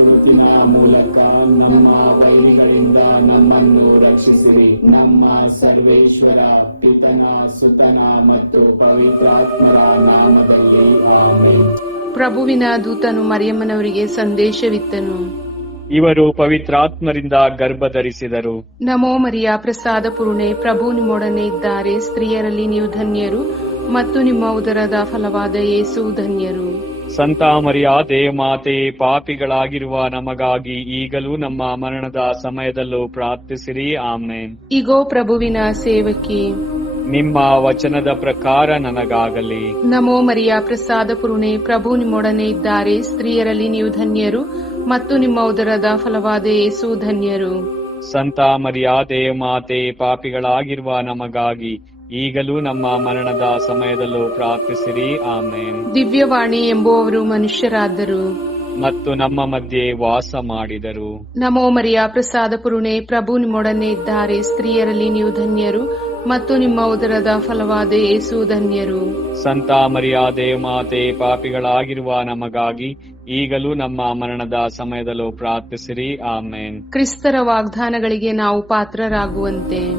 ಗುರುತಿನ ಮೂಲಕ ನಮ್ಮ ವೈರಿಗಳಿಂದ ನಮ್ಮನ್ನು ರಕ್ಷಿಸಿರಿ. ನಮ್ಮ ಸರ್ವೇಶ್ವರ ಪಿತನ ಸುತನ ಮತ್ತು ಪವಿತ್ರಾತ್ಮರ ನಾಮದಲ್ಲಿ ಆಮೆನ್. ಪ್ರಭುವಿನ ದೂತನು ಮರಿಯಮ್ಮನವರಿಗೆ ಸಂದೇಶವಿತ್ತನು. ಇವರು ಪವಿತ್ರಾತ್ಮರಿಂದ ಗರ್ಭಧರಿಸಿದರು. ನಮೋ ಮರಿಯ ಪ್ರಸಾದ ಪೂರ್ಣೆ, ಪ್ರಭು ನಿಮ್ಮೊಡನೆ ಇದ್ದಾರೆ. ಸ್ತ್ರೀಯರಲ್ಲಿ ನೀವು ಧನ್ಯರು ಮತ್ತು ನಿಮ್ಮ ಉದರದ ಫಲವಾದ ಯೇಸು ಧನ್ಯರು. ಸಂತ ಮರಿಯಾದೆ ಮಾತೆ, ಪಾಪಿಗಳಾಗಿರುವ ನಮಗಾಗಿ ಈಗಲೂ ನಮ್ಮ ಮರಣದ ಸಮಯದಲ್ಲೂ ಪ್ರಾರ್ಥಿಸಿರಿ. ಆಮೆನ್. ಇಗೋ ಪ್ರಭುವಿನ ಸೇವಕಿ, ನಿಮ್ಮ ವಚನದ ಪ್ರಕಾರ ನನಗಾಗಲಿ. ನಮೋ ಮರಿಯ ಪ್ರಸಾದ ಪೂರ್ಣೆ, ಪ್ರಭು ನಿಮ್ಮೊಡನೆ ಇದ್ದಾರೆ. ಸ್ತ್ರೀಯರಲ್ಲಿ ನೀವು ಧನ್ಯರು ಮತ್ತು ನಿಮ್ಮ ಉದರದ ಫಲವಾದ ಯೇಸು ಧನ್ಯರು. ಸಂತ ಮರಿಯಾದೆ ಮಾತೆ, ಪಾಪಿಗಳಾಗಿರುವ ನಮಗಾಗಿ ಈಗಲೂ ನಮ್ಮ ಮರಣದ ಸಮಯದಲ್ಲೂ ಪ್ರಾರ್ಥಿಸಿರಿ. ಆಮೇನ್. ದಿವ್ಯವಾಣಿ ಎಂಬುವವರು ಮನುಷ್ಯರಾದರು ಮತ್ತು ನಮ್ಮ ಮಧ್ಯೆ ವಾಸ ಮಾಡಿದರು. ನಮೋ ಮರಿಯ ಪ್ರಸಾದ ಪೂರ್ಣೆ, ಪ್ರಭು ನಿಮ್ಮೊಡನೆ ಇದ್ದಾರೆ. ಸ್ತ್ರೀಯರಲ್ಲಿ ನೀವು ಧನ್ಯರು ಮತ್ತು ನಿಮ್ಮ ಉದರದ ಫಲವಾದ ಯೇಸು ಧನ್ಯರು. ಸಂತ ಮರಿಯಾದೆ ಮಾತೆ, ಪಾಪಿಗಳಾಗಿರುವ ನಮಗಾಗಿ ಈಗಲೂ ನಮ್ಮ ಮರಣದ ಸಮಯದಲ್ಲೂ ಪ್ರಾರ್ಥಿಸಿರಿ. ಆಮೇನ್. ಕ್ರಿಸ್ತರ ವಾಗ್ದಾನಗಳಿಗೆ ನಾವು ಪಾತ್ರರಾಗುವಂತೆ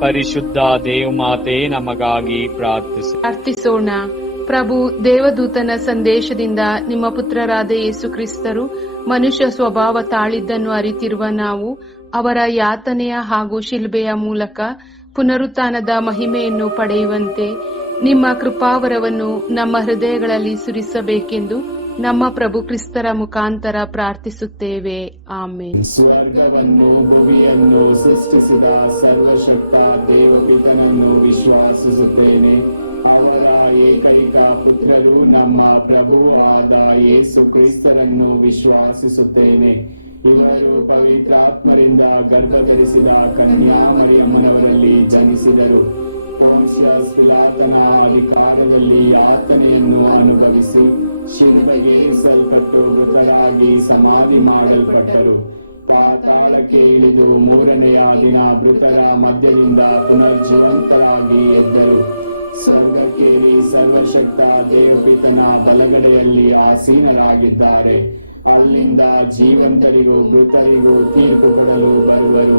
ಪರಿಶುದ್ಧ ದೇವಮಾತೆ ನಮಗಾಗಿ ಪ್ರಾರ್ಥಿಸೋಣ. ಪ್ರಭು ದೇವದೂತನ ಸಂದೇಶದಿಂದ ನಿಮ್ಮ ಪುತ್ರರಾದ ಯೇಸು ಕ್ರಿಸ್ತರು ಮನುಷ್ಯ ಸ್ವಭಾವ ತಾಳಿದ್ದನ್ನು ಅರಿತಿರುವ ನಾವು ಅವರ ಯಾತನೆಯ ಹಾಗೂ ಶಿಲ್ಬೆಯ ಮೂಲಕ ಪುನರುತ್ಥಾನದ ಮಹಿಮೆಯನ್ನು ಪಡೆಯುವಂತೆ ನಿಮ್ಮ ಕೃಪಾವರವನ್ನು ನಮ್ಮ ಹೃದಯಗಳಲ್ಲಿ ಸುರಿಸಬೇಕೆಂದು ನಮ್ಮ ಪ್ರಭು ಕ್ರಿಸ್ತರ ಮುಖಾಂತರ ಪ್ರಾರ್ಥಿಸುತ್ತೇವೆ. ಆಮೆನ್. ಸ್ವರ್ಗವನ್ನು ಭೂಮಿಯನ್ನು ಸೃಷ್ಟಿಸಿದ ಸರ್ವಶಕ್ತ ದೇವಪಿತನನ್ನು ವಿಶ್ವಾಸಿಸುತ್ತೇನೆ. ಅವರ ಏಕೈಕ ಪುತ್ರರು ನಮ್ಮ ಪ್ರಭು ಆದ ಯೇಸು ಕ್ರಿಸ್ತರನ್ನು ವಿಶ್ವಾಸಿಸುತ್ತೇನೆ. ಇವರು ಪವಿತ್ರಾತ್ಮರಿಂದ ಗರ್ಭಧರಿಸಿದ ಕನ್ಯಾಮರಿಯಮ್ಮನವರಲ್ಲಿ ಜನಿಸಿದರು. ಪೊನ್ಸಿಯಸ್ ಪಿಲಾತನ ಅಧಿಕಾರದಲ್ಲಿ ಯಾತನೆಯನ್ನು ಅನುಭವಿಸಿ ಶಿಲುಬೆಗೆ ಏರಿಸಲ್ಪಟ್ಟು ಮೃತರಾಗಿ ಸಮಾಧಿ ಮಾಡಲ್ಪಟ್ಟರು. ಪಾತಾಳಕ್ಕೆ ಇಳಿದು ಮೂರನೆಯ ದಿನ ಮೃತರ ಮಧ್ಯದಿಂದ ಪುನರ್ಜೀವಂತರಾಗಿ ಎದ್ದರು. ಸ್ವರ್ಗಕ್ಕೇರಿ ಸರ್ವಶಕ್ತ ದೇವಪಿತನ ಬಲಗಡೆಯಲ್ಲಿ ಆಸೀನರಾಗಿದ್ದಾರೆ. ಅಲ್ಲಿಂದ ಜೀವಂತರಿಗೂ ಮೃತರಿಗೂ ತೀರ್ಪು ಕೊಡಲು ಬರುವರು.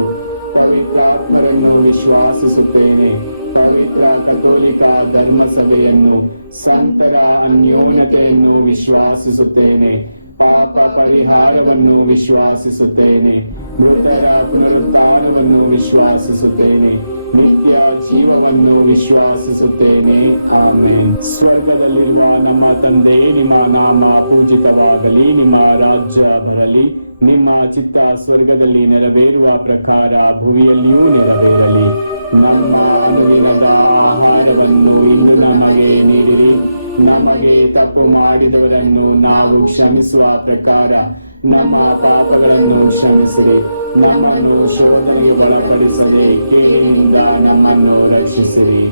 ಪವಿತ್ರಾತ್ಮರನ್ನು ವಿಶ್ವಾಸಿಸುತ್ತೇನೆ. ಪವಿತ್ರ ಕಥೋಲಿಕ ಧರ್ಮಸಭೆಯನ್ನು, ಸಂತರ ಅನ್ಯೋನ್ಯತೆಯನ್ನು ವಿಶ್ವಾಸಿಸುತ್ತೇನೆ. ಪಾಪ ಪರಿಹಾರವನ್ನು ವಿಶ್ವಾಸಿಸುತ್ತೇನೆ. ಮೃತರ ಪುನರುತ್ಥಾನವನ್ನು ವಿಶ್ವಾಸಿಸುತ್ತೇನೆ. ನಿತ್ಯ ಜೀವವನ್ನು ವಿಶ್ವಾಸಿಸುತ್ತೇನೆ. ಆಮೆನ್. ಸ್ವರ್ಗದಲ್ಲಿರುವ ನಮ್ಮ ತಂದೆ, ನಿಮ್ಮ ನಾಮ ಪೂಜಿತವಾಗಲಿ. ನಿಮ್ಮ ರಾಜ್ಯ ಬರಲಿ. ನಿಮ್ಮ ಚಿತ್ತ ಸ್ವರ್ಗದಲ್ಲಿ ನೆರವೇರುವ ಪ್ರಕಾರ ಭೂಮಿಯಲ್ಲಿಯೂ ನೆರವೇರಲಿ. ನಮ್ಮ ಅನುದಿನದ ಆಹಾರವನ್ನು ಇಂದು ನಮಗೆ ನೀಡಿರಿ. ನಮಗೆ ತಪ್ಪು ಮಾಡಿದವರನ್ನು ನಾವು ಕ್ಷಮಿಸುವ ಪ್ರಕಾರ ನಮ್ಮ ಪಾಪಗಳನ್ನು ಕ್ಷಮಿಸಿರಿ. ನಮ್ಮನ್ನು ಶೋಧನೆಗೆ ಒಳಪಡಿಸದೆ ಕೇಳಿನಿಂದ ನಮ್ಮನ್ನು ರಕ್ಷಿಸಿರಿ.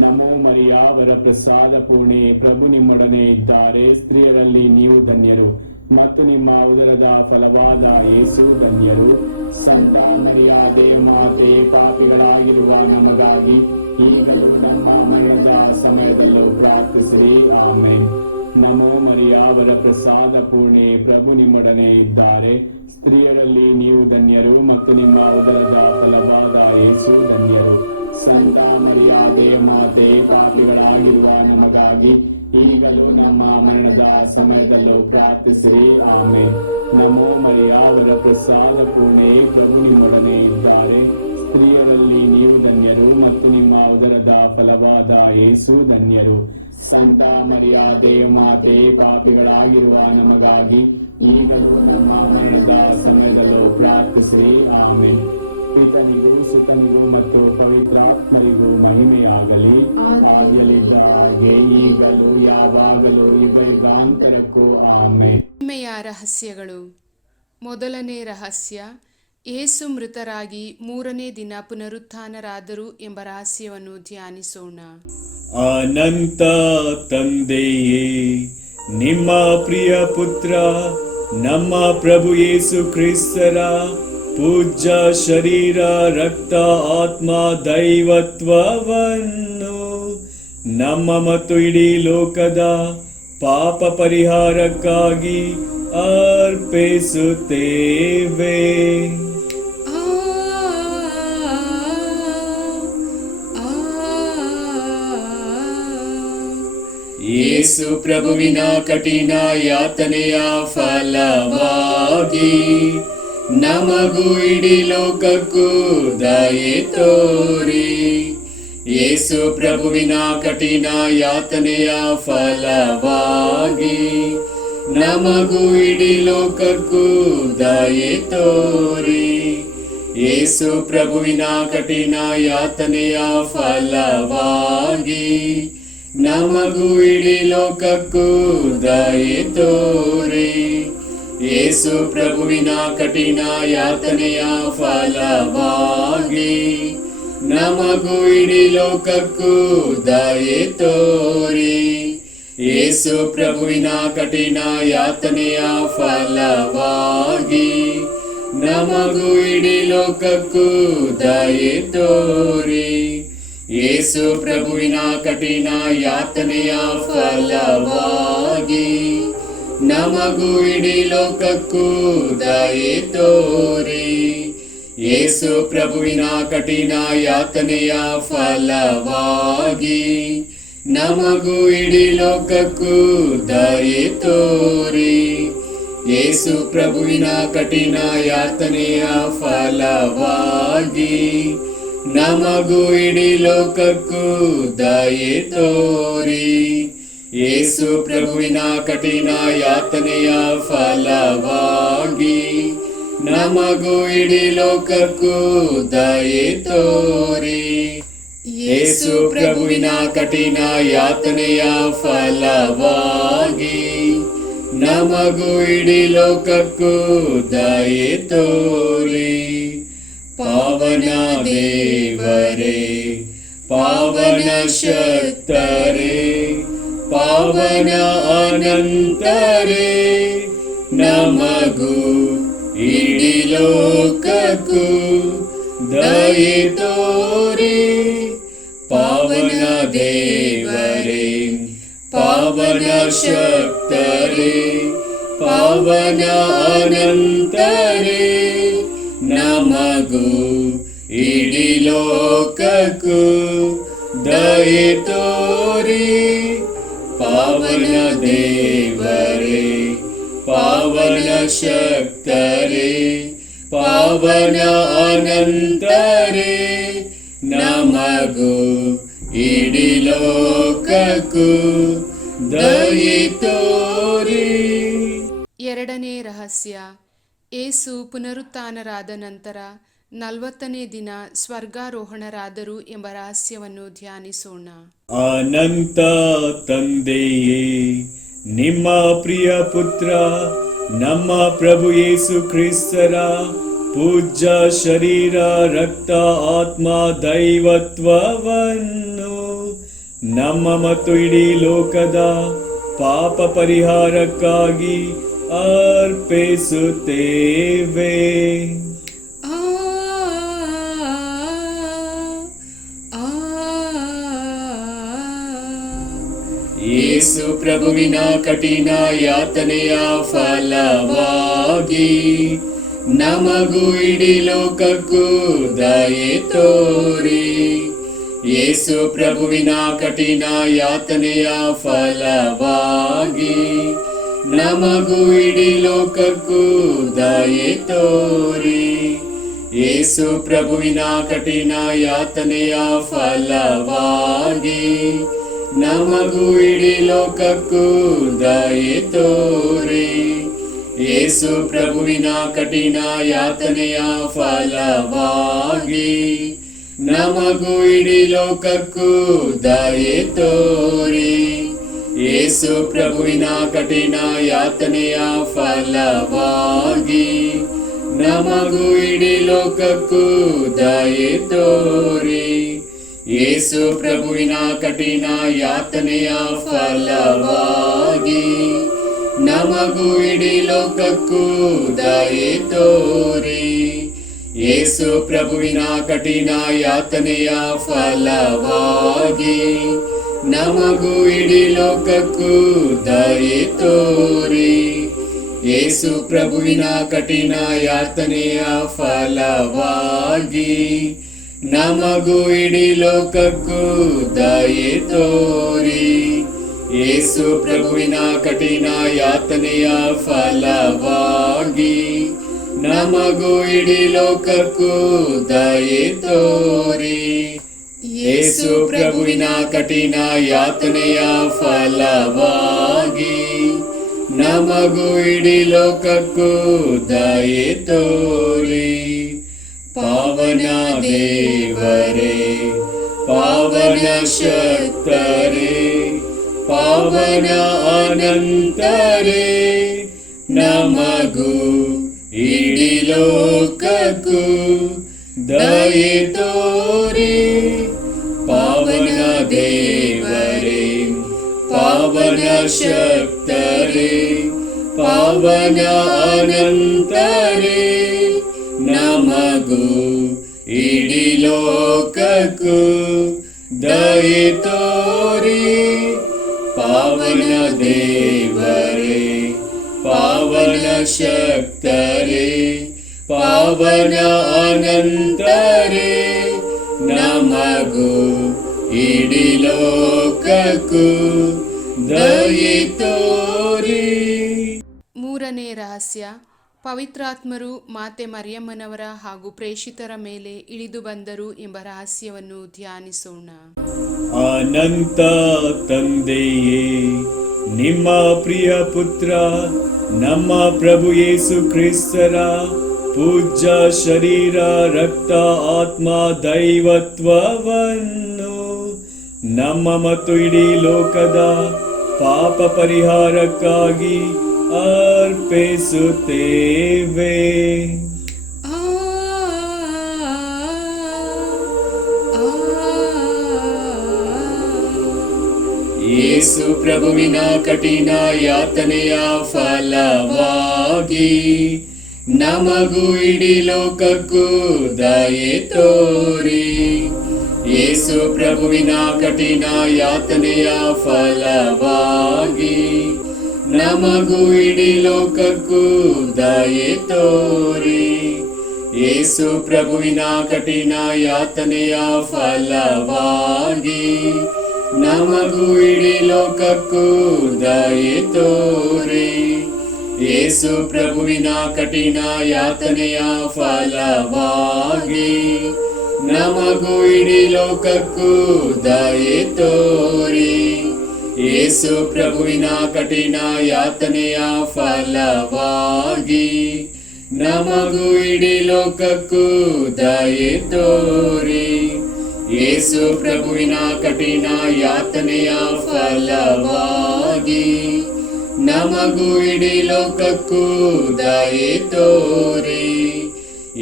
ನಮೋ ಮರಿಯ ವರ ಪ್ರಸಾದ ಪೂರ್ಣೆ, ಪ್ರಭು ನಿಮ್ಮೊಡನೆ ಇದ್ದಾರೆ. ಸ್ತ್ರೀಯರಲ್ಲಿ ನೀವು ಧನ್ಯರು ಮತ್ತು ನಿಮ್ಮ ಉದರದ ಫಲವಾದ ಯೇಸು ಧನ್ಯರು. ಸಂತ ಮರಿಯಾದೆ ಮಾತೆ, ಪಾಪಿಗಳಾಗಿರುವ ನಮಗಾಗಿ ಈಗಲೂ ನಮ್ಮ ಮರಣದ ಸಮಯದಲ್ಲೂ ಪ್ರಾರ್ಥಿಸಿರಿ. ಆಮೆನ್. ನಮೋ ಮರಿಯ ವರ ಪ್ರಸಾದ ಪೂರ್ಣೆ, ಪ್ರಭು ನಿಮ್ಮೊಡನೆ ಇದ್ದಾರೆ. ಸ್ತ್ರೀಯರಲ್ಲಿ ನೀವು ಧನ್ಯರು ಮತ್ತು ನಿಮ್ಮ ಉದರದ ಫಲವಾದ ಯೇಸು ಧನ್ಯರು. ಸಂತ ಮರಿಯಾದೆ ಮಾತೆ, ಪಾಪಿಗಳಾಗಿರುವ ನಮಗಾಗಿ ಈಗಲೂ ನಮ್ಮ ಮರಣದ ಸಮಯದಲ್ಲೂ ಪ್ರಾರ್ಥಿಸಿರಿ. ಆಮೆನ್. ನಮೋ ಮರಿಯ ವರ ಪ್ರಸಾದ ಪೂರ್ಣೆ, ಪ್ರಭು ನಿಮ್ಮೊಡನೆ ಇದ್ದಾರೆ. ಸ್ತ್ರೀಯರಲ್ಲಿ ನೀವು ಧನ್ಯರು ಮತ್ತು ನಿಮ್ಮ ಉದರದ ಫಲವಾದ ಯೇಸು ಧನ್ಯರು. ಸಂತ ಮರಿಯಾದೆ ಮಾತೆ, ಪಾಪಿಗಳಾಗಿರುವ ನಮಗಾಗಿ ಈಗಲೂ ನಮ್ಮ ಮರಣದ ಸಮಯದಲ್ಲೂ ಪ್ರಾರ್ಥಿಸಿರಿ. ಆಮೆನ್. ಪಿತನಿಗೂ ಸುತನಿಗೂ ಮತ್ತು ಪವಿತ್ರಾತ್ಮರಿಗೂ ಮಹಿಮೆಯಾಗಲಿ. ಆದಿಯಲ್ಲಿದ್ದ ಹಾಗೆ ಈಗಲೂ ಯಾವಾಗಲೂ ಯುಗಾಂತರಕ್ಕೂ ಆಮೆನ್. ಮಹಿಮೆಯ ರಹಸ್ಯಗಳು. ಮೊದಲನೇ ರಹಸ್ಯ, ಯೇಸು ಮೃತರಾಗಿ ಮೂರನೇ ದಿನ ಪುನರುತ್ಥಾನರಾದರು ಎಂಬ ರಹಸ್ಯವನ್ನು ಧ್ಯಾನಿಸೋಣ. ಅನಂತ ತಂದೆಯೇ, ನಿಮ್ಮ ಪ್ರಿಯ ಪುತ್ರ ನಮ್ಮ ಪ್ರಭು ಯೇಸು ಕ್ರಿಸ್ತರ ಪೂಜ್ಯ ಶರೀರ, ರಕ್ತ, ಆತ್ಮ, ದೈವತ್ವವನ್ನು ನಮ್ಮ ಮತ್ತು ಇಡೀ ಲೋಕದ ಪಾಪ ಪರಿಹಾರಕ್ಕಾಗಿ ಅರ್ಪಿಸುತ್ತೇವೆ. ಯೇಸು ಪ್ರಭುವಿನ ಕಠಿಣ ಯಾತನೆಯ ಫಲವಾಗಿ ನಮಗೂ ಇಡೀ ಲೋಕಕ್ಕೂ ದಯೆ ತೋರಿ. ಯೇಸು ಪ್ರಭುವಿನ ಕಠಿಣ ಯಾತನೆಯ ಫಲವಾಗಿ ನಮಗೂ ಇಡೀ ಲೋಕಕ್ಕೂ ದಯೆ ತೋರಿ. ಯೇಸು ಪ್ರಭುವಿನ ಕಠಿಣ ಯಾತನೆಯ ಫಲವಾಗಿ ನಮಗೂ ಇಡೀ ಲೋಕಕ್ಕೂ ದಯೆ ತೋರಿ. ಯೇಸು ಪ್ರಭುವಿನ ಕಠಿಣ ಯಾತನೆಯ ಫಲವಾಗಿ ನಮಗೂ ಇಡೀ ಲೋಕಕ್ಕೂ ದಯೆ ತೋರಿ. ಯೇಸು ಪ್ರಭುವಿನ ಕಠಿಣ ಯಾತನೆಯ ಫಲವಾಗಿ ನಮಗೂ ಇಡೀ ಲೋಕಕ್ಕೂ ದಯೆ ತೋರಿ. ಯೇಸು ಪ್ರಭುವಿನ ಕಠಿಣ ಯಾತನೆಯ ಫಲವಾಗಿ ನಮಗೂ ಇಡೀ ಲೋಕಕ್ಕೂ ದಯೆ ತೋರಿ. ಯೇಸು ಪ್ರಭುವಿನ ಕಠಿಣ ಯಾತನೆಯ ಫಲವಾಗಿ ನಮಗೂ ಇಡೀ ಲೋಕಕ್ಕೂ ದಯೆ ತೋರಿ. ಯೇಸು ಪ್ರಭುವಿನ ಕಠಿಣ ಯಾತನೆಯ ಫಲವಾಗಿ ನಮಗೂ ಇಡೀ ಲೋಕಕ್ಕೂ ದಯೆ ತೋರಿ. ಯೇಸು ಪ್ರಭುವಿನ ಕಠಿಣ ಯಾತನೆಯ ಫಲವಾಗಿ ನಮಗೂ ಇಡೀ ಲೋಕಕ್ಕೂ ದಯೆ ತೋರಿ. ಯೇಸು ಪ್ರಭುವಿನ ಕಠಿಣ ಯಾತನೆಯ ಫಲವಾಗಿ ನಮಗೂ ಇಡೀ ಲೋಕಕ್ಕೂ ದಯೆ ತೋರಿ. ಪಾವನ ದೇವರೇ, ಪಾವನ ಶಕ್ತರೇ, ಪಾವನ ಅನಂತರೇ, ನಮಗೂ ಇಡೀ ಲೋಕಕ್ಕೂ ದಯೆ ತೋರಿ. ಪಾವನ ದೇವರೇ, ಪಾವನ ಶಕ್ತರೇ, ಪಾವನ ಅನಂತರೇ, ನಮಗೂ ಇಡೀ ಲೋಕಕ್ಕೂ ದಯೆ ತೋರಿ. ಪಾವನ ದೇವರೇ, ಪಾವನ ಶಕ್ತರೇ, ಪಾವನ ಅನಂತರೇ, ನಮಗೂ ಇಡೀ ಲೋಕಕ್ಕೂ ದಯೆ ತೋರಿ. ಎರಡನೇ ರಹಸ್ಯ, ಏಸು ಪುನರುತ್ಥಾನರಾದ ನಂತರ 40ನೇ ದಿನ ಸ್ವರ್ಗಾರೋಹಣರಾದರು ಎಂಬ ರಹಸ್ಯವನ್ನು ಧ್ಯಾನಿಸೋಣ. ಅನಂತ ತಂದೆಯೇ, ನಿಮ್ಮ ಪ್ರಿಯ ಪುತ್ರ ನಮ್ಮ ಪ್ರಭು ಯೇಸು ಕ್ರಿಸ್ತರ ಪೂಜ್ಯ ಶರೀರ, ರಕ್ತ, ಆತ್ಮ, ದೈವತ್ವವನ್ನು ನಮ್ಮ ಮತ್ತು ಇಡೀ ಲೋಕದ ಪಾಪ ಪರಿಹಾರಕ್ಕಾಗಿ ಅರ್ಪಿಸುತ್ತೇವೆ. ಯೇಸು ಪ್ರಭುವಿನ ಕಠಿಣ ಯಾತನೆಯ ಫಲವಾಗಿ ನಮಗೂ ಇಡೀ ಲೋಕಕ್ಕೂ ದಯೆ ತೋರಿ. ಯೇಸು ಪ್ರಭುವಿನ ಕಠಿಣ ಯಾತನೆಯ ಫಲವಾಗಿ ನಮಗೂ ಇಡೀ ಲೋಕಕ್ಕೂ ದಯೆ ತೋರಿ. ಯೇಸು ಪ್ರಭುವಿನ ಕಠಿಣ ಯಾತನೆಯ ಫಲವಾಗಿ ನಮಗೂ ಇಡೀ ಲೋಕಕ್ಕೂ ದಯೆ ತೋರಿ. ಯೇಸು ಪ್ರಭುವಿನ ಕಠಿಣ ಯಾತನೆಯ ಫಲವಾಗಿ ನಮಗೂ ಇಡೀ ಲೋಕಕ್ಕೂ ದಯೆ ತೋರಿ. ಯೇಸು ಪ್ರಭುವಿನ ಕಠಿಣ ಯಾತನೆಯ ಫಲವಾಗಿ ನಮಗೂ ಇಡೀ ಲೋಕಕ್ಕೂ ದಯೆ ತೋರಿ. ಯೇಸು ಪ್ರಭುವಿನ ಕಠಿಣ ಯಾತನೆಯ ಫಲವಾಗಿ ನಮಗೂ ಇಡೀ ಲೋಕಕ್ಕೂ ದಯೆ ತೋರಿ. ಯೇಸು ಪ್ರಭುವಿನ ಕಠಿಣ ಯಾತನೆಯ ಫಲವಾಗಿ ನಮಗೂ ಇಡೀ ಲೋಕಕ್ಕೂ ದಯೆ ತೋರಿ. ಯೇಸು ಪ್ರಭುವಿನ ಕಠಿಣ ಯಾತನೆಯ ಫಲವಾಗಿ ನಮಗೂ ಇಡೀ ಲೋಕಕ್ಕೂ ದಯೆ ತೋರಿ. ಯೇಸು ಪ್ರಭುವಿನ ಕಠಿಣ ಯಾತನೆಯ ಫಲವಾಗಿ ನಮಗೂ ಇಡೀ ಲೋಕಕ್ಕೂ ದಯೆ ತೋರಿ. ಯೇಸು ಪ್ರಭುವಿನ ಕಠಿಣ ಯಾತನೆಯ ಫಲವಾಗಿ ನಮಗೂ ಇಡೀ ಲೋಕಕ್ಕೂ ದಯೆ ತೋರಿ. ಪಾವನ ದೇವರೇ, ಪಾವನ ಶಕ್ತರೇ, ಪಾವನ ಅನಂತರೇ, ನಮಗೂ ಇಡೀ ಲೋಕಕ್ಕೂ ದಯೆ ತೋರಿ. ಪಾವನ ದೇವರೇ, ಪಾವನ ಶಕ್ತರೇ, ಪಾವನ ಅನಂತರೇ, ನಮಗೂ ಇಡೀ ಲೋಕಕ್ಕೂ ದಯೆ ತೋರಿ. ಪಾವನ ದೇವರೇ, ಪಾವನ ಶಕ್ತರೇ, ಪಾವನ ಅನಂತರೇ, ನಮಗೂ ಇಡೀ ಲೋಕಕ್ಕೂ ದಯೆ ತೋರಿ. ಮೂರನೇ ರಹಸ್ಯ, ಪವಿತ್ರಾತ್ಮರು ಮಾತೆ ಮರಿಯಮ್ಮನವರ ಹಾಗೂ ಪ್ರೇಷಿತರ ಮೇಲೆ ಇಳಿದು ಬಂದರು ಎಂಬ ರಹಸ್ಯವನ್ನು ಧ್ಯಾನಿಸೋಣ. ಅನಂತ ತಂದೆಯೇ, ನಿಮ್ಮ ಪ್ರಿಯ ಪುತ್ರ ನಮ್ಮ ಪ್ರಭು ಯೇಸು ಕ್ರಿಸ್ತರ ಪೂಜ್ಯ ಶರೀರ, ರಕ್ತ, ಆತ್ಮ, ದೈವತ್ವವನ್ನು ನಮ್ಮ ಮತ್ತು ಇಡೀ ಲೋಕದ ಪಾಪ ಪರಿಹಾರಕ್ಕಾಗಿ ಅರ್ಪಿಸುತ್ತೇವೆ. ಯೇಸು ಪ್ರಭುವಿನ ಕಠಿಣ ಯಾತನೆಯ ಫಲವಾಗಿ ನಮಗೂ ಇಡೀ ಲೋಕಕ್ಕೂ ದಯೆ ತೋರಿ. ಯೇಸು ಪ್ರಭುವಿನ ಕಠಿಣ ಯಾತನೆಯ ಫಲವಾಗಿ ನಮಗೂ ಇಡೀ ಲೋಕಕ್ಕೂ ದಯೆ ತೋರಿ. ಯೇಸು ಪ್ರಭುವಿನ ಕಠಿಣ ಯಾತನೆಯ ಫಲವಾಗಿ ನಮಗೂ ಇಡೀ ಲೋಕಕ್ಕೂ ದಯೆ ತೋರಿ. ಯೇಸು ಪ್ರಭುವಿನ ಕಠಿಣ ಯಾತನೆಯ ಫಲವಾಗಿ ನಮಗೂ ಇಡೀ ಲೋಕಕ್ಕೂ ದಯೆ ತೋರಿ. ಯೇಸು ಪ್ರಭುವಿನ ಕಠಿಣ ಯಾತನೆಯ ಫಲವಾಗಿ ನಮಗೂ ಇಡೀ ಲೋಕಕ್ಕೂ ದಯೆ ತೋರಿ. ಯೇಸು ಪ್ರಭುವಿನ ಕಠಿಣ ಯಾತನೆಯ ಫಲವಾಗಿ ನಮಗೂ ಇಡೀ ಲೋಕಕ್ಕೂ ದಯೆ ತೋರಿ.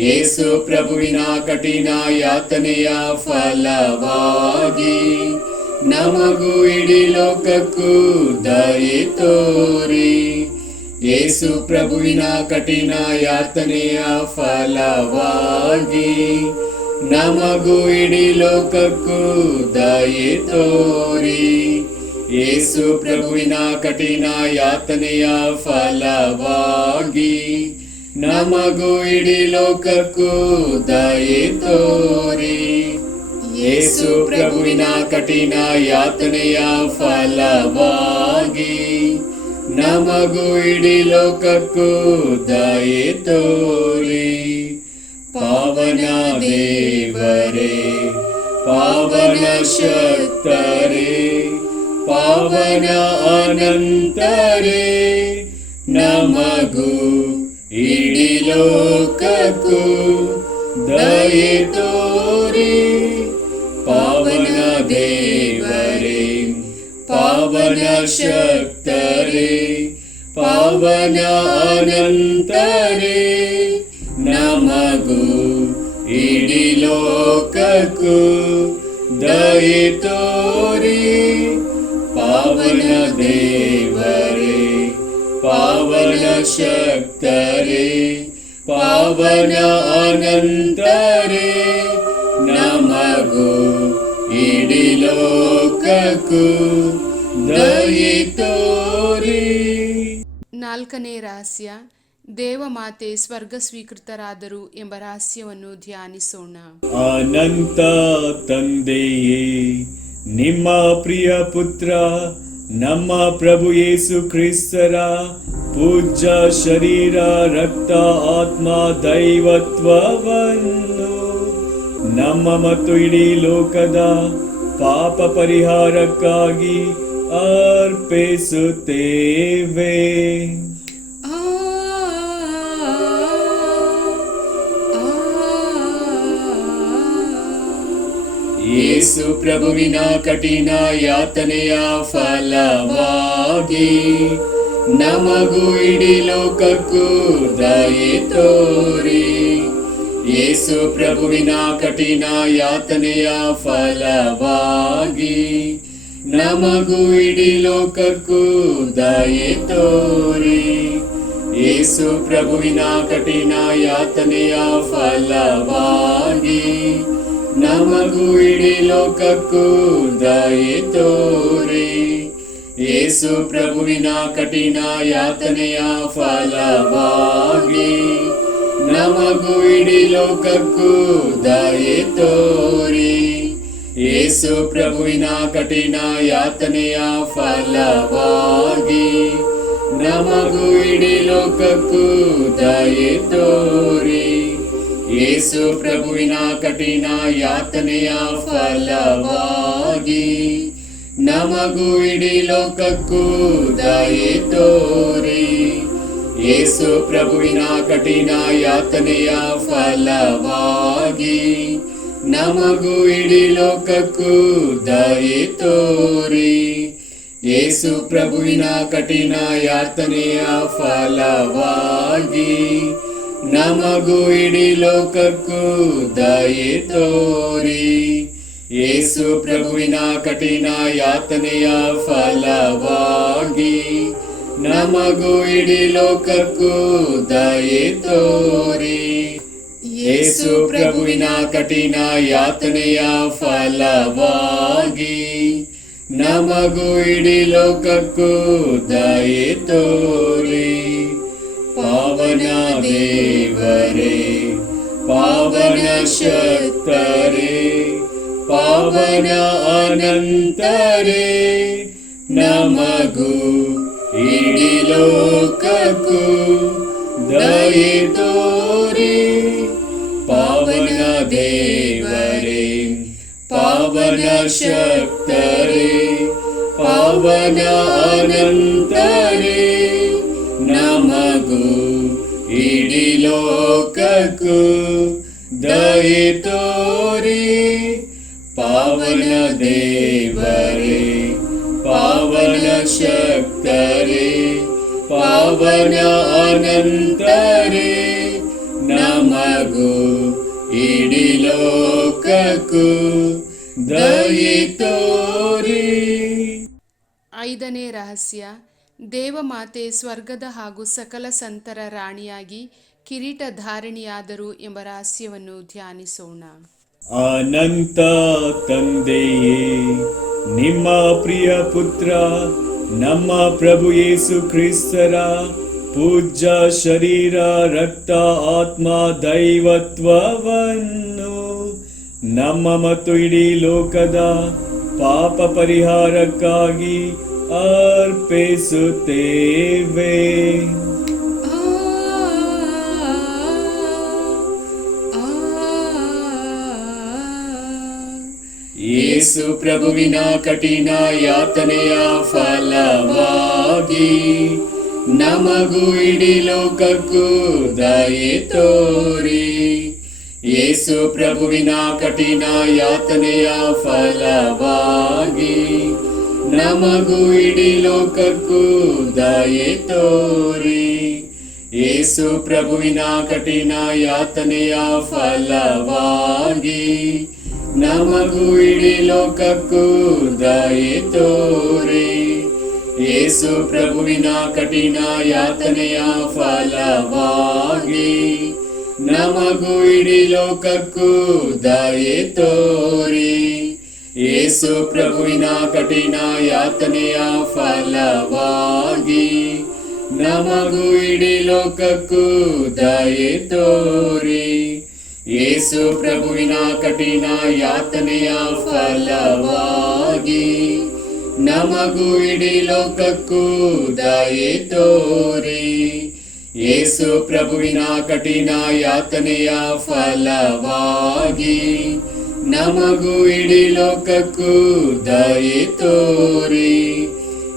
ಯೇಸು ಪ್ರಭುವಿನ ಕಠಿಣ ಯಾತನೆಯ ಫಲವಾಗಿ ನಮಗೂ ಇಡೀ ಲೋಕಕ್ಕೂ ದಯೆ ತೋರಿ. ಯೇಸು ಪ್ರಭುವಿನ ಕಠಿಣ ಯಾತನೆಯ ಫಲವಾಗಿ ನಮಗೂ ಇಡೀ ಲೋಕಕ್ಕೂ ದಯೆ ತೋರಿ. ಯೇಸು ಪ್ರಭುವಿನ ಕಠಿಣ ಯಾತನೆಯ ಫಲವಾಗಿ ನಮಗೂ ಇಡೀ ಲೋಕಕ್ಕೂ ದಯೆ ತೋರಿ. ಯೇಸು ಪ್ರಭುವಿನ ಕಠಿಣ ಯಾತನೆಯ ಫಲವಾಗಿ ನಮಗೂ ಇಡೀ ಲೋಕಕ್ಕೂ ದಯೆ ತೋರಿ. ಪಾವನ ದೇವರೇ, ಪಾವನ ಶಕ್ತರೇ, ಪಾವನ ಅನಂತರೇ, ನಮಗೂ ಇಡೀ ಲೋಕಕ್ಕೂ ದಯೆ ತೋರಿ. ಪಾವನ ದೇವರೇ, ಪಾವನ ಶಕ್ತರೇ, ಪಾವನ ಅನಂತರೇ, ನಮಗೂ ಇಡೀ ಲೋಕಕ್ಕೂ ದಯೆ ತೋರಿ. ಪಾವನ ದೇವರೇ, ಪಾವನ ಶಕ್ತರೇ, ಪಾವನ ಅನಂತರೇ, ನಮಗೂ ಇಡೀ ಲೋಕಕ್ಕೂ ದಯೆ ತೋರಿ. 4ನೇ ರಹಸ್ಯ, ದೇವಮಾತೆ ಸ್ವರ್ಗ ಸ್ವೀಕೃತರಾದರು ಎಂಬ ರಹಸ್ಯವನ್ನು ಧ್ಯಾನಿಸೋಣ. ಅನಂತ ತಂದೆಯೇ, ನಿಮ್ಮ ಪ್ರಿಯ ಪುತ್ರ ನಮ್ಮ ಪ್ರಭು ಯೇಸು ಕ್ರಿಸ್ತರ ಪೂಜ್ಯ ಶರೀರ, ರಕ್ತ, ಆತ್ಮ, ದೈವತ್ವವನ್ನು ನಮ್ಮ ಮತ್ತು ಇಡೀ ಲೋಕದ ಪಾಪ ಪರಿಹಾರಕ್ಕಾಗಿ ಅರ್ಪಿಸುತ್ತೇವೆ. ಯೇಸು ಪ್ರಭುವಿನ ಕಠಿಣ ಯಾತನೆಯ ಫಲವಾಗಿ ನಮಗೂ ಇಡೀ ಲೋಕಕ್ಕೂ ದಯೆ ತೋರಿ. ಯೇಸು ಪ್ರಭುವಿನ ಕಠಿಣ ಯಾತನೆಯ ಫಲವಾಗಿ ನಮಗೂ ಇಡೀ ಲೋಕಕ್ಕೂ ದಯೆ ತೋರಿ. ಯೇಸು ಪ್ರಭುವಿನ ಕಠಿಣ ಯಾತನೆಯ ಫಲವಾಗಿ ನಮಗೂ ಇಡೀ ಲೋಕಕ್ಕೂ ದಯೆ ತೋರಿ. ಯೇಸು ಪ್ರಭುವಿನ ಕಠಿಣ ಯಾತನೆಯ ಫಲವಾಗಿ ನಮಗೂ ಇಡೀ ಲೋಕಕ್ಕೂ ದಯೆ ತೋರಿ. ಯೇಸು ಪ್ರಭುವಿನ ಕಠಿಣ ಯಾತನೆಯ ಫಲವಾಗಿ ನಮಗೂ ಇಡೀ ಲೋಕಕ್ಕೂ ದಯೆ ತೋರಿ. ಯೇಸು ಪ್ರಭುವಿನ ಕಠಿಣ ಯಾತನೆಯ ಫಲವಾಗಿ ನಮಗೂ ಇಡೀ ಲೋಕಕ್ಕೂ ದಯೆ ತೋರಿ. ಯೇಸು ಪ್ರಭುವಿನ ಕಠಿಣ ಯಾತನೆಯ ಫಲವಾಗಿ ನಮಗೂ ಇಡೀ ಲೋಕಕ್ಕೂ ದಯೆ ತೋರಿ. ಯೇಸು ಪ್ರಭುವಿನ ಕಠಿಣ ಯಾತನೆಯ ಫಲವಾಗಿ ನಮಗೂ ಇಡೀ ಲೋಕಕ್ಕೂ ದಯೆ ತೋರಿ. ಯೇಸು ಪ್ರಭುವಿನ ಕಠಿಣ ಯಾತನೆಯ ಫಲವಾಗಿ ನಮಗೂ ಇಡೀ ಲೋಕಕ್ಕೂ ದಯೆ ತೋರಿ. ಯೇಸು ಪ್ರಭುವಿನ ಕಠಿಣ ಯಾತನೆಯ ಫಲವಾಗಿ ನಮಗೂ ಇಡೀ ಲೋಕಕ್ಕೂ ದಯೆ ತೋರಿ. ಪಾವನ ದೇವರೇ, ಪಾವನ ಶಕ್ತರೇ, ಪಾವನ ಅನಂತರೇ, ನಮಗೂ ಇಡೀ ಲೋಕಕ್ಕೂ ದಯೆ ತೋರಿ. ಪಾವನ ದೇವರೇ, ಪಾವನ ಶಕ್ತರೇ, ಪಾವನ ಅನಂತರೇ, ನಮಗೂ ಇಡೀ ಲೋಕಕ್ಕೂ ದಯೆ ತೋರಿ. ಪಾವನ ದೇವರೇ, ಪಾವನ ಶಕ್ತರೇ, ಪಾವನ ಅನಂತರೇ, ನಮಗೂ ಇಡೀ ಲೋಕಕ್ಕೂ ದಯೆ ತೋರಿ. 5ನೇ ರಹಸ್ಯ, ದೇವಮಾತೆ ಸ್ವರ್ಗದ ಹಾಗೂ ಸಕಲ ಸಂತರ ರಾಣಿಯಾಗಿ ಕಿರೀಟಧಾರಿಣಿಯಾದರು ಎಂಬ ರಹಸ್ಯವನ್ನು ಧ್ಯಾನಿಸೋಣ. ಅನಂತ ತಂದೆಯೇ, ನಿಮ್ಮ ಪ್ರಿಯ ಪುತ್ರ ನಮ್ಮ ಪ್ರಭು ಯೇಸು ಕ್ರಿಸ್ತರ ಪೂಜ್ಯ ಶರೀರ, ರಕ್ತ, ಆತ್ಮ, ದೈವತ್ವವನ್ನು ನಮ್ಮ ಮತ್ತು ಇಡೀ ಲೋಕದ ಪಾಪ ಪರಿಹಾರಕ್ಕಾಗಿ ಅರ್ಪಿಸುತ್ತೇವೆ. ಯೇಸು ಪ್ರಭುವಿನ ಕಠಿಣ ಯಾತನೆಯ ಫಲವಾಗಿ ನಮಗೂ ಇಡೀ ಲೋಕಕ್ಕೂ ದಯೆ ತೋರಿ. ಯೇಸು ಪ್ರಭುವಿನ ಕಠಿಣ ಯಾತನೆಯ ಫಲವಾಗಿ ನಮಗೂ ಇಡೀ ಲೋಕಕ್ಕೂ ದಯೆ ತೋರಿ. ಯೇಸು ಪ್ರಭುವಿನ ಕಠಿಣ ಯಾತನೆಯ ಫಲವಾಗಿ ನಮಗೂ ಇಡೀ ಲೋಕಕ್ಕೂ ದಯೆ ತೋರಿ. ಯೇಸು ಪ್ರಭುವಿನ ಕಠಿಣ ಯಾತನೆಯ ಫಲವಾಗಿ ನಮಗೂ ಇಡೀ ಲೋಕಕ್ಕೂ ದಯೆ ತೋರಿ. ಯೇಸು ಪ್ರಭುವಿನ ಕಠಿಣ ಯಾತನೆಯ ಫಲವಾಗಿ ನಮಗೂ ಇಡೀ ಲೋಕಕ್ಕೂ ದಯೆ ತೋರಿ. ಯೇಸು ಪ್ರಭುವಿನ ಕಠಿಣ ಯಾತನೆಯ ಫಲವಾಗಿ ನಮಗೂ ಇಡೀ ಲೋಕಕ್ಕೂ ದಯೆ ತೋರಿ. ಯೇಸು ಪ್ರಭುವಿನ ಕಠಿಣ ಯಾತನೆಯ ಫಲವಾಗಿ ನಮಗೂ ಇಡೀ ಲೋಕಕ್ಕೂ ದಯೆ ತೋರಿ.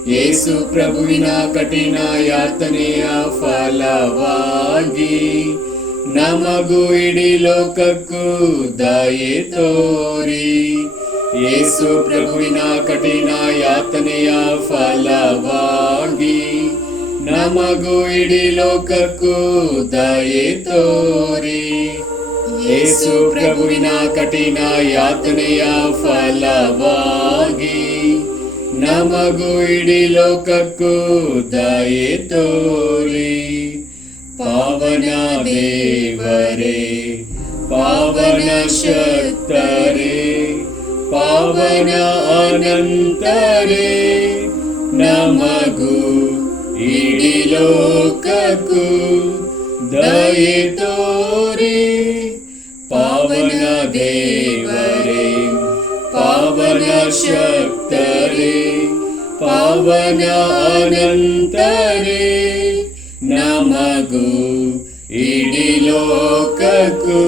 ಯೇಸು ಪ್ರಭುವಿನ ಕಠಿಣ ಯಾತನೆಯ ಫಲವಾಗಿ ನಮಗೂ ಇಡೀ ಲೋಕಕ್ಕೂ ದಯೆ ತೋರಿ. ಯೇಸು ಪ್ರಭುವಿನ ಕಠಿಣ ಯಾತನೆಯ ಫಲವಾಗಿ ನಮಗೂ ಇಡೀ ಲೋಕಕ್ಕೂ ದಯೆ ತೋರಿ. ಯೇಸು ಪ್ರಭುವಿನ ಕಠಿಣ ಯಾತನೆಯ ಫಲವಾಗಿ ನಮಗೂ ಇಡೀ ಲೋಕಕ್ಕೂ ದಯೆ ತೋರಿ. ಪಾವನ ದೇವರೇ, ಪಾವನ ಶಕ್ತರೇ, ಪಾವನ ಅನಂತರೇ, ನಮಗೂ ಇಡೀ ಲೋಕಕ್ಕೂ ದಯೆ ತೋರಿ. ಪಾವನ ದೇವರೇ, ಪಾವನ ಶಕ್ತರೇ, ಪಾವನ ಅನಂತರೇ, ನಮಗೂ ಇಡೀ ಲೋಕಕ್ಕೂ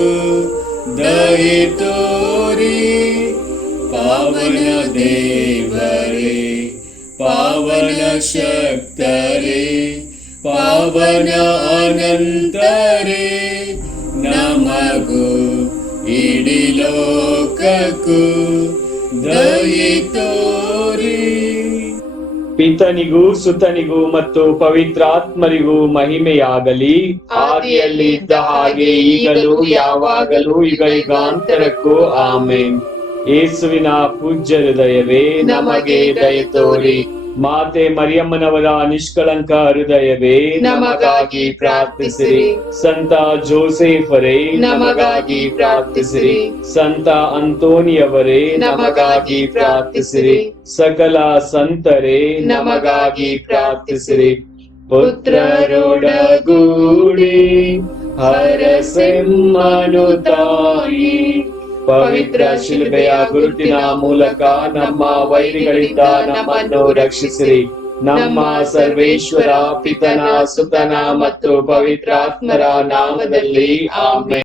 ದಯೆ ತೋರಿ. ಪಾವನ ದೇವರೇ, ಪಾವನ ಶಕ್ತರೇ, ಪಾವನ ಅನಂತರೇ, ನಮಗೂ ಇಡೀ ಲೋಕಕ್ಕೂ ದಯೆ ತೋರಿ. ಪಿತನಿಗೂ ಸುತನಿಗೂ ಮತ್ತು ಪವಿತ್ರಾತ್ಮರಿಗೂ ಮಹಿಮೆಯಾಗಲಿ. ಆದಿಯಲ್ಲಿ ಇದ್ದ ಹಾಗೆ ಈಗಲೂ ಯಾವಾಗಲೂ ಯುಗಯುಗಾಂತರಕ್ಕೂ ಆಮೆನ್. ಯೇಸುವಿನ ಪೂಜ್ಯ ಹೃದಯವೇ, ನಮಗೆ ದಯೆ ತೋರಿ. ಮಾತೆ ಮರಿಯಮ್ಮನವರ ನಿಷ್ಕಳಂಕ ಹೃದಯವೇ, ನಮಗಾಗಿ ಪ್ರಾರ್ಥಿಸಿರಿ. ಸಂತ ಜೋಸೆಫರೇ, ನಮಗಾಗಿ ಪ್ರಾರ್ಥಿಸಿರಿ. ಸಂತ ಅಂತೋನಿಯವರೇ, ನಮಗಾಗಿ ಪ್ರಾರ್ಥಿಸಿರಿ. ಸಕಲ ಸಂತರೇ, ನಮಗಾಗಿ ಪ್ರಾರ್ಥಿಸಿರಿ. ಪುತ್ರರೊಡಗೂಡಿ ಹರಸೆಮ್ಮನು ತಾಯಿ, ಪವಿತ್ರ ಶಿಲುಬೆಯ ಗುರುತಿನ ಮೂಲಕ ನಮ್ಮ ವೈರಿಗಳಿಂದ ನಮ್ಮನ್ನು ರಕ್ಷಿಸಿರಿ. ನಮ್ಮ ಸರ್ವೇಶ್ವರ ಪಿತನ ಸುತನ ಮತ್ತು ಪವಿತ್ರಾತ್ಮರ ನಾಮದಲ್ಲಿ ಆಮೆನ್.